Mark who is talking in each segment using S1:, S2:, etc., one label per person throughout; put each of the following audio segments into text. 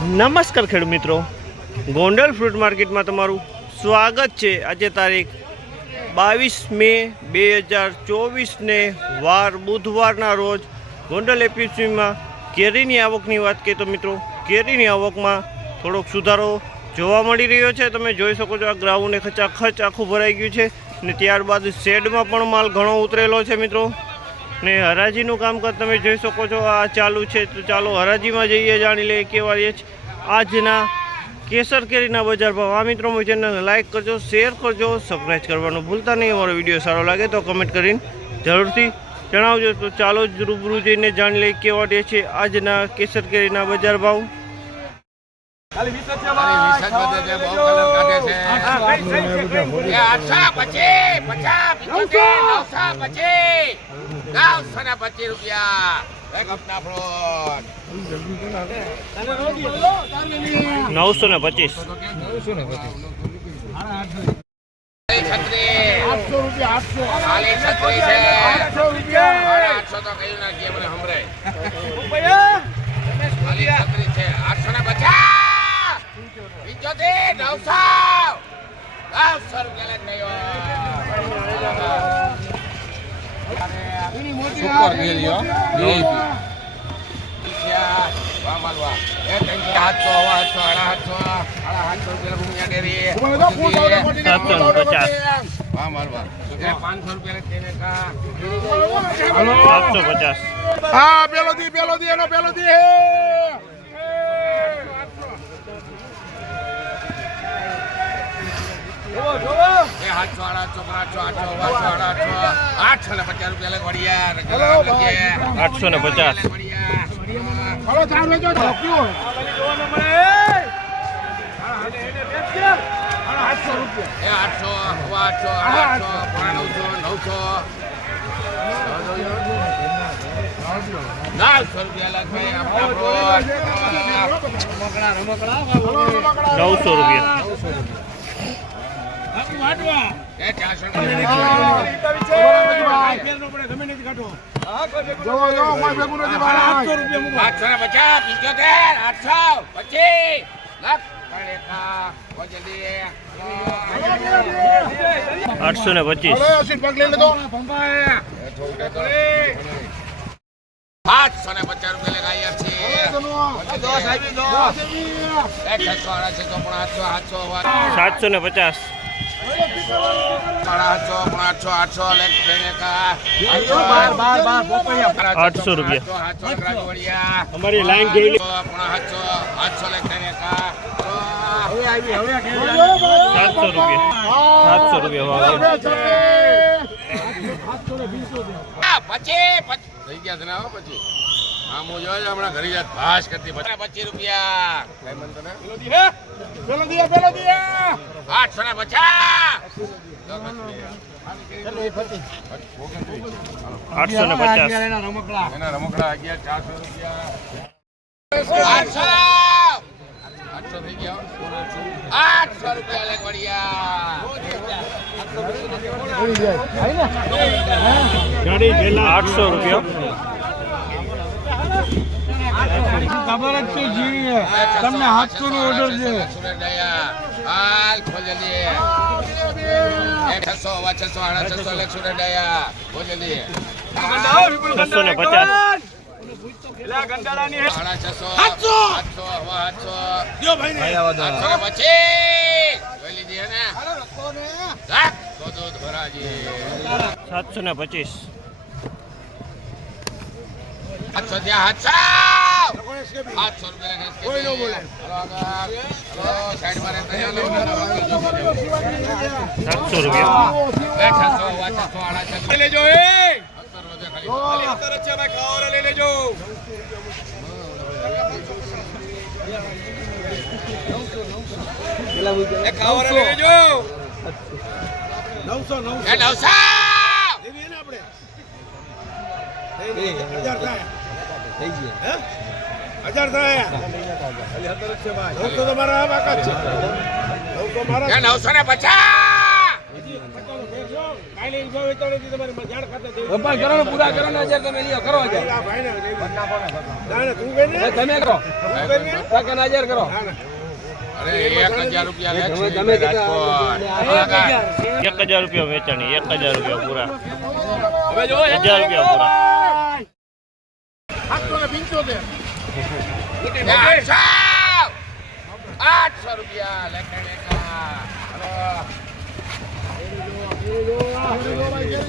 S1: નમસ્કાર ખેડૂત મિત્રો. ગોંડલ ફ્રૂટ માર્કેટમાં તમારું સ્વાગત છે. આજે તારીખ બાવીસ મે બે હજાર ચોવીસને વાર બુધવારના રોજ ગોંડલ એપીસીમાં કેરીની આવકની વાત કરીએ તો મિત્રો, કેરીની આવકમાં થોડોક સુધારો જોવા મળી રહ્યો છે. તમે જોઈ શકો છો આ ગ્રાઉન્ડને ખચાખચ આખું ભરાઈ ગયું છે ને ત્યારબાદ શેડમાં પણ માલ ઘણો ઉતરેલો છે મિત્રો. ને હરાજીનું કામકાજ તમે જોઈ શકો છો, આ ચાલુ છે. તો ચાલો હરાજીમાં જઈએ, જાણી લઈએ કેવા રહે છે આજના કેસર કેરીના બજાર ભાવ. આ મિત્રો મારી ચેનલને લાઇક કરજો શેર કરજો સબસ્ક્રાઈબ કરવાનું ભૂલતા નહીં. અમારો વીડિયો સારો લાગે તો કમેન્ટ કરીને જરૂરથી જણાવજો. તો ચાલો જ રૂબરૂ જઈને જાણી લઈએ કેવા રહે છે આજના કેસર કેરીના બજાર ભાવ.
S2: ખાલી વીસ જ છે ભાઈ.
S3: વીસ જ બહુ કલર કાઢે છે.
S2: હા, કઈ, કઈ, કઈ, કઈ.
S3: એ આઠસો પચીસ, પચાસ, પંચોતેર, નવસો પચીસ. નવસો ને પચીસ રૂપિયા.
S1: નવસો ને પચીસ.
S3: ખાલી છત્રીસ છે. આઠસો ને પચાસ. પંચોતેર, નવસો. નવસો રૂપિયા લઈને ગયો. સુપર કા.
S1: સાતસો
S2: હા પેલો દી પેલો દી એનો પેલો દી હે જોવો જોવો
S3: એ સાતસો આઠસો પાંચસો આઠસો પાંચસો આઠસો આઠસો ને પચાસ રૂપિયા લે
S2: હેલો,
S1: આઠસો ને પચાસ
S2: આઠસો રૂપિયા
S3: એ આઠસો આઠસો આઠસો નવસો નવસો નવસો રૂપિયા આઠસો ને પચાસ ત્રણ
S1: આઠસો ને પચીસ.
S3: રૂપિયા લેખા છે
S1: સાતસો ને પચાસ.
S3: આઠસો પણ આઠસો આઠસો લેખ લેખા
S1: આઠસો રૂપિયા. અમારી લાઈન ગયેલી સાતસો રૂપિયા. સાતસો રૂપિયા
S3: થઈ ગયા છે. ને પછી આમ હું જોયો હમણાં ઘરે જાત ભાષ કરતી. પચાસ પચીસ રૂપિયા
S2: પેલો દિયા પેલો દિયા.
S3: આઠસો ને પચાસ
S1: આઠસો ને પચાસ.
S3: એના રમકડા. અગિયાર ચારસો રૂપિયા. આઠસો. આઠસો. થઈ ગયા આઠસો રૂપિયા લે
S1: આઠસો રૂપિયા.
S2: ખબર જ છે જી. તમને હાથસો નો ઓર્ડર છે
S3: હાલ ખોલી છસો છસો આડા છસો લેખ ડાયા
S1: છસો ને પચાસ.
S3: ને પચીસ.
S1: સાતસો ને પચીસ.
S3: આઠસો ત્યાં આઠસો આઠસો રૂપિયા કોઈ નો બોલે
S1: સાતસો રૂપિયા
S2: લેજો એ ભાઈ ખાવાના લઈ લેજો એ ખાવાના લઈ લેજો નવસો નવસો
S3: નવસો
S2: આપણે થાય હે? હજાર થાય. નવસો તો મારા આ બાકા છે. નવસો મારા
S3: નવસો ને. એક હજાર રૂપિયા
S2: વેચાણી એક હજાર રૂપિયા પૂરા. હજાર રૂપિયા પૂરા.
S3: આઠસો! રૂપિયા લેખા લેખા.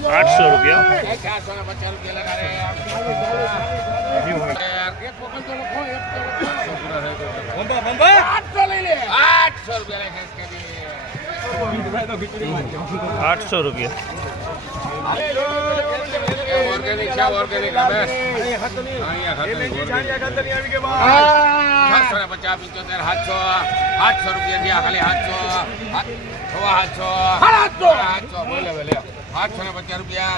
S2: આઠસો રૂપિયા.
S3: આઠસો રૂપિયા
S2: આઠસો રૂપિયા.
S3: ઓર્ગેનિક છે ઓર્ગેનિક અમે અહીંયા. છસો ને પચાસ પંચોતેર સાતસો આઠસો રૂપિયા થયા ખાલી સાતસો સાત- સવા સાતસો સાતસો બોલે બોલે આઠસો ને પચાસ રૂપિયા.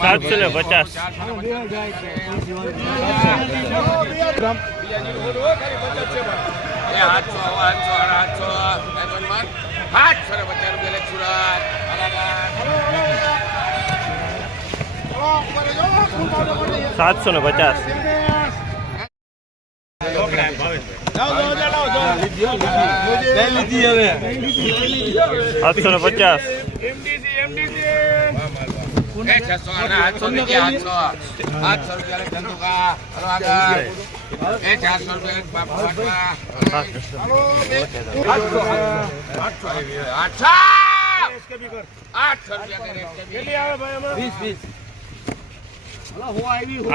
S2: સાતસો ને પચાસ
S3: આઠસો આઠસો આઠસો આઠસો ને પચાસ રૂપિયા લે સુરત
S2: સાતસો ને પચાસ સાતસો ને પચાસ
S3: આઠસો રૂપિયા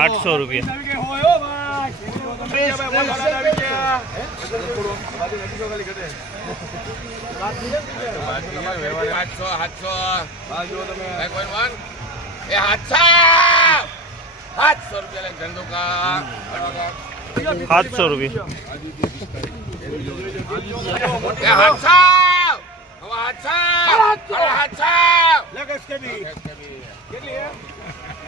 S3: આઠસો રૂપિયા. આઠસો આઠસો રૂપિયા.
S4: વીસ વીસ
S2: આઠસો રૂપિયા. સાતસો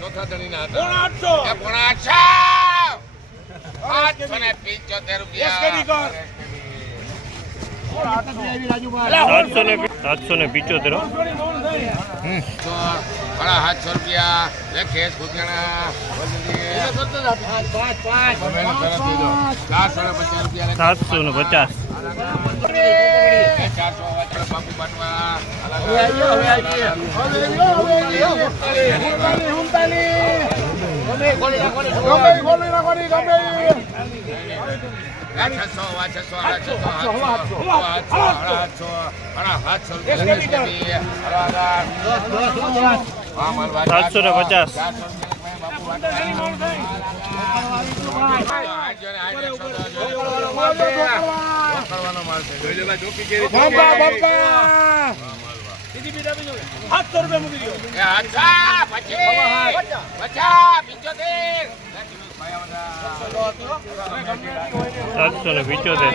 S3: ચોથા ધણીના હતા. પોણા આઠસો. આઠસો ને પંચોતેર રૂપિયા
S2: સાતસો ને સાતસો ને પિચોતેર
S3: સાડા સાતસો રૂપિયા ચારસો ને પચાસ.
S2: સાતસો ને પચાસ.
S3: બાપુ રૂપિયા રૂપિયા કરવાનો માલ છે. જોઈ લે ભાઈ, જોકી કેરી છે. એ આઠસા, પચીસ, પચાસ, પંચોતેર.
S2: સાતસો ને પિચોતેર